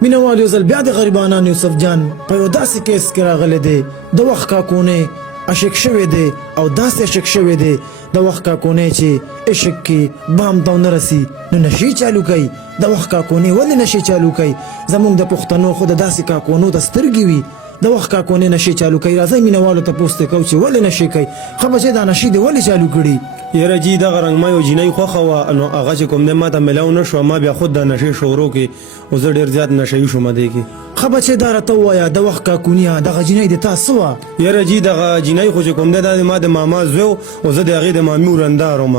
مینوال یو ځل بیا د غریبانان یوسف جان په یو داسې کیس کې راغلی دی د وخت کاکونی عشق شوی دی او داسې عشق شوی دی د وخت کاکونی چې عشق کې بام ته ونه رسي نو نشي چالو کوي د وخت کاکونی ولې نشي چالو کوي زموږ د پښتنو خو د داسې کاکونو ته سترګې وي د وخت کاکونی نشي چالو کوي راځئ مینوالو ته پوښتنه کوو چې ولې نشي کوي ښه بچی دا نشي دی ولې چالو کړي یاره جی دغه رنګ ما یو جینۍ خوښه وه نو هغه چې کوم دی ما ته میلاو نه شوه ما بیا خود د نشې شروع کړې او زه ډېر زیات نشهیي شوم دې کې ښه بچی دا راته ووایه د وخت کاکونیه دغه جینۍ د تا څه وه یاره جی دغه جینۍ خو چې کوم دی دا د ما د ماما زوی و او زه د هغې د مامي ورندار وم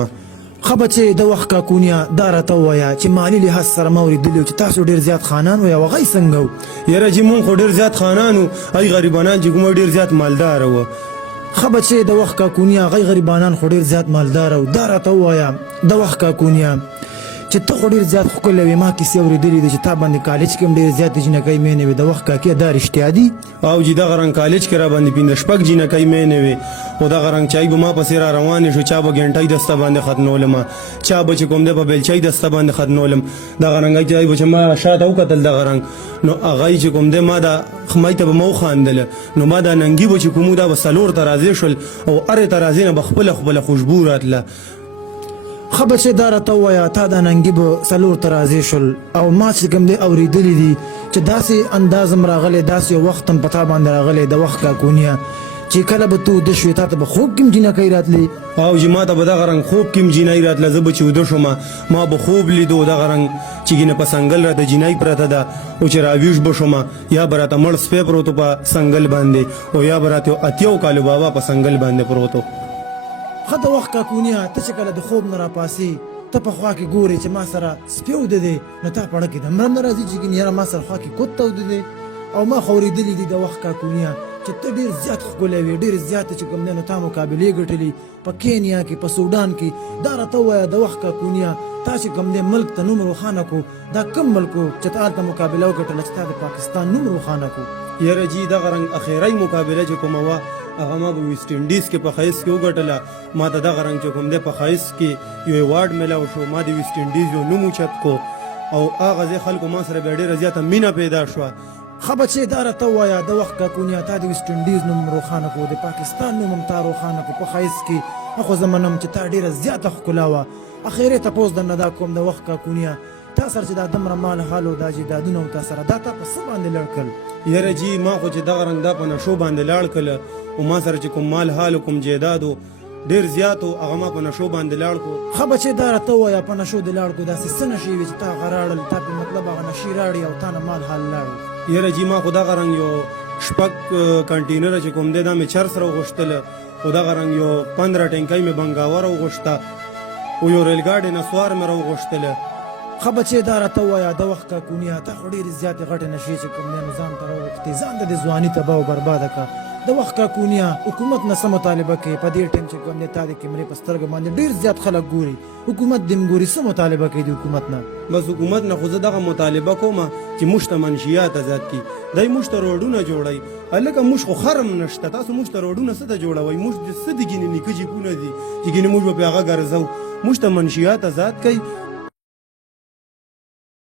ښه بچی د وخت کاکونیه دا راته ووایه چې مالي لحاظ سره ما اورېدلي چې تاسو ډېر زیات خانان وی او هغی څنګه و یاره جی مونږ خو ډېر زیات خانان وو هغې غریبانان چې کومه ډېر زیات مالداره وه ښه بچی د وخت کاکونیه هغی غریبانان خو ډېر زیات مالداره و دا راته ووایه د وخت کاکونیه چې ته خو ډېر زیات ښکلی وې ما کیسې اورېدلي دي چې تا باندې کالج کې هم ډېر زیاتې جینکۍ مینې وې د وخت کاکیه دا رښتیا دي او جی دغه رنګ کالج کې را باندې پنځه شپږ جینکۍ مینې وې او دغه رنګ چای به ما پسې را روانې شو چا به ګنټۍ دسته باندې ختنولم چا به چې کوم دی په بیلچۍ دسته باندې ختنولم دغه رنګ چای به چې ما شاته وکتل دغه رنګ نو هغه چې کوم دی ما دا خمۍ ته به ما وخاندله نو ما دا ننګي به چې کومو دا به څلور ترازې شول او هرې ترازې نه به خپله خپله خوشبو راتله ښه بچی دا راته ووایه تا دا ننګي به څلور ترازې شول او ما چې کوم دی اورېدلي دي چې داسې انداز هم راغلی داسې یو وخت هم په تا باندې راغلی د وخت کاکونیه چې کله به ته وده شوې تا ته به خوب کې هم جینکۍ راتلې او چې ما ته به دغه رنګ خوب کې هم جینۍ راتله زه به چې وده شوم ما به خوب لیدو دغه رنګ چې ګینه په سنګل راته جینۍ پرته ده او چې راویښ به شوم یا به راته مړ سپی پروت په سنګل باندې او یا به راته اتیو کالو بابا په سنګل باندې پروت ښه د وخت کاکونیه ته چې کله د خوب نه راپاسې ته په خوا کې ګورې چې ما سره سپی وده دی نو تا پړه کې د مرم نه راځي چې ګینې یاره ما سره خوا کې کود ته وده دی او ما خو اورېدلي دي د وخت کاکونیه چې ته ډېر زیات ښکلی وې ډېر زیاتې چې کوم دی نو تا مقابلې ګټلي په کینیا کې په سوډان کې دا راته ووایه د وخت کاکونیه تا چې کوم دی ملک ته نوم روښانه کړو دا کم ملک و چې تا هلته مقابله وګټله چې تا د پاکستان نوم روښانه کړو یاره جی دغه رنګ اخیری مقابله چې کومه وه هغه ما په ویسټ انډیز کې په ښایست کې وګټله ما ته دغه رنګ چې کوم دی په ښایست کې یو ایوارډ میلاو شو ما د ویسټ انډیز یو نوم اوچت کو او هغه ځای خلکو ما سره بیا ډېره زیاته مینه پیدا شوه ښه بچی دا راته ووایه د وخت کاکونیه تا د ویسټ انډیز نوم روښانه کړو د پاکستان نوم هم تا روښانه کړو په ښایست کې خو زه منم چې تا ډېره زیاته ښکلا وه اخرې تپوس درنه دا کوم د وخت کاکونیه تا سره چې دا دومره مال حال او دا جیدادونه و تا سره دا تا په څه باندې لړ کړل یاره جی ما خو چې دغه رنګ دا په نشو باندې لاړ کړله او ما سره چې کوم مال حال کوم جیداد و ډېر زیات و هغه ما په نشو باندې لاړ کړو ښه بچی دا راته ووایه په نشو دې لاړ کړو داسې څه نشې وې چې تا هغه راړل تا په مطلب هغه نشې راړې او تا نه مال حال لاړو یاره جی ما خو دغه رنګ یو شپږ کنټینره چې کوم دی دا مې چرس راوغوښتله او دغه رنګ یو 15 ټینکۍ مې بنګاوه راوغوښته او یو ریل ګاډۍ نسوار مې راوغوښتله ښه بچی دا راته ووایه د وخت کاکونیه تا خو ډېرې زیاتې غټې نشې چې کوم دی نو ځان ته راوغوښتې ځان ته د ځواني تباه او برباده کړه د وخت کاکونیه حکومت نه څه مطالبه کوي په دې ټایم چې کوم دی تا د کیمرې په سترګه باندې ډېر زیات خلک ګوري حکومت دې هم ګوري څه مطالبه کوي د حکومت نه بس حکومت نه خو زه دغه مطالبه کوم چې موږ ته منشیات ازاد کړي دی موږ ته روډونه جوړوي هلکه موږ خو خرم نشته تاسو موږ ته روډونه څه ته جوړوئ موږ څه د ګینې نیکه جیپونه دي چې ګینې موږ به پې هغه ګرځو موږ ته منشیات ازاد کوي